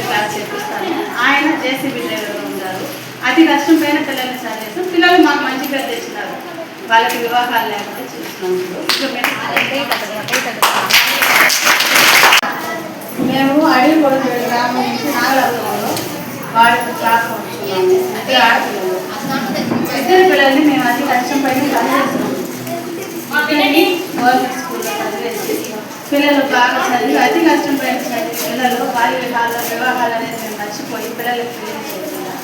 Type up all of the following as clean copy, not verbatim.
Private class చెప్పిస్తాను. ఆయన JCB డ్రైవర్గా ఉంటారు. అతి కష్టం పైన పిల్లల్ని చదివేస్తాం. పిల్లలు మాకు మంచి పేరు తెచ్చినారు. వాళ్ళకి వివాహాలు లేకుండా చూస్తున్నాం. మేము అడవి కొడుకు గ్రామం నుంచి నాగలాపురంలో వాడికి క్లాస్ పంపుతున్నాము. ఇద్దరు ఆడపిల్లలు. ఇద్దరు పిల్లల్ని మేము అతి కష్టం పైన చదివేస్తున్నాము. గవర్నమెంట్ స్కూల్లో చదివేసి పిల్లలు బాగా చదివి అతి కష్టం పైన చదివి పిల్లలు బాల్య వివాహాలు అనేది మేము మర్చిపోయి పిల్లలకి పెళ్లి చేస్తున్నాం.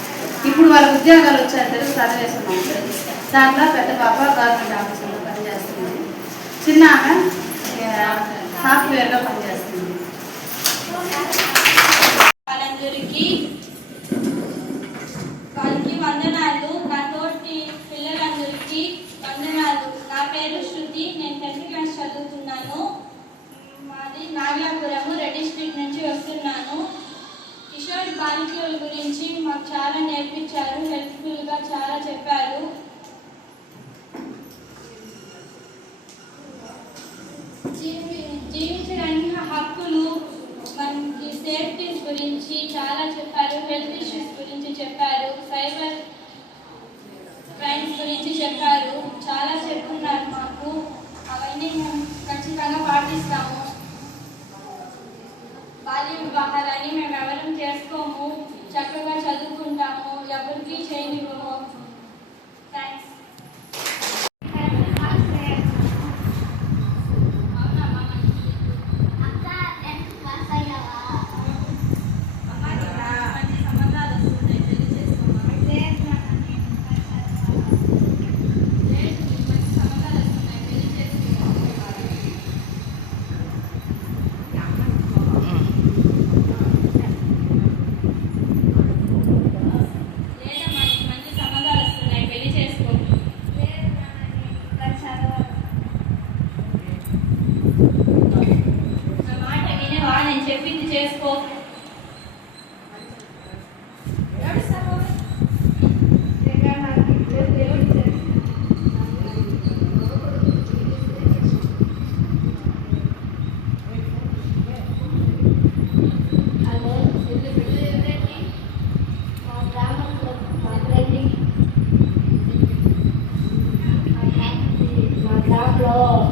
ఇప్పుడు వాళ్ళ ఉద్యోగాలు వచ్చారు తెలుగు చదివేస్తున్నాం. దాంట్లో పెద్ద పాప గవర్నమెంట్ ఆఫీసులో పనిచేస్తుంది. చిన్న ఆమె సాఫ్ట్వేర్గా పనిచేస్తుంది. వాళ్ళకి వందనాలు. నా తోటి పిల్లలందరికీ వందనాలు. నా పేరు శృతి. నేను 10th క్లాస్ చదువుతున్నాను. మాది నాగలాపురము, రెడ్డి స్ట్రీట్ నుంచి వస్తున్నాను. కిషోర్ బాలికల గురించి మాకు చాలా నేర్పించారు. హెల్ప్ఫుల్గా చాలా చెప్పారు. జీవించడానికి హక్కులు, మనకి సేఫ్టీస్ గురించి చాలా చెప్పారు. హెల్త్ ఇష్యూస్ గురించి చెప్పారు. సైబర్ క్రైమ్స్ గురించి చెప్పారు. చాలా చెప్పున్నారు మాకు. అవన్నీ మేము ఖచ్చితంగా పాటిస్తాము. బాల్య వివాహాలని మేము ఎవరూ చేసుకోము. చక్కగా చదువుకుంటాము. ఎవరికి చేయనివ్వము. థ్యాంక్స్. చెప్పింది చేసుకో.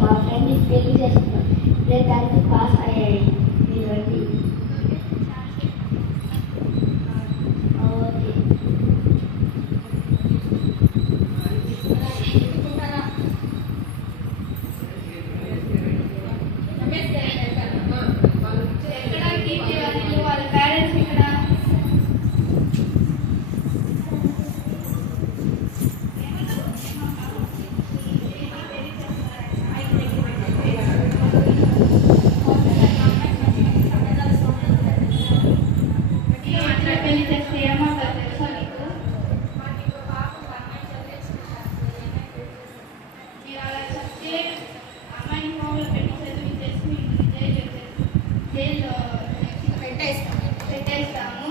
మా ఫ్రెండ్ పెళ్లి చేస్తున్నాం. నేను దానికి పాస్ అయ్యాయి. మీరు రండి. వాళ్ళ పేరెంట్స్ ఇక్కడ పెళ్లి చేస్తే ఏమవుతారు తెలుసా మీకు? మీరు అలా చెప్తే అమ్మాయిని ఫోన్లో పెట్టి చదివి చేసి మీకు జైల్లో పెట్టేస్తాము.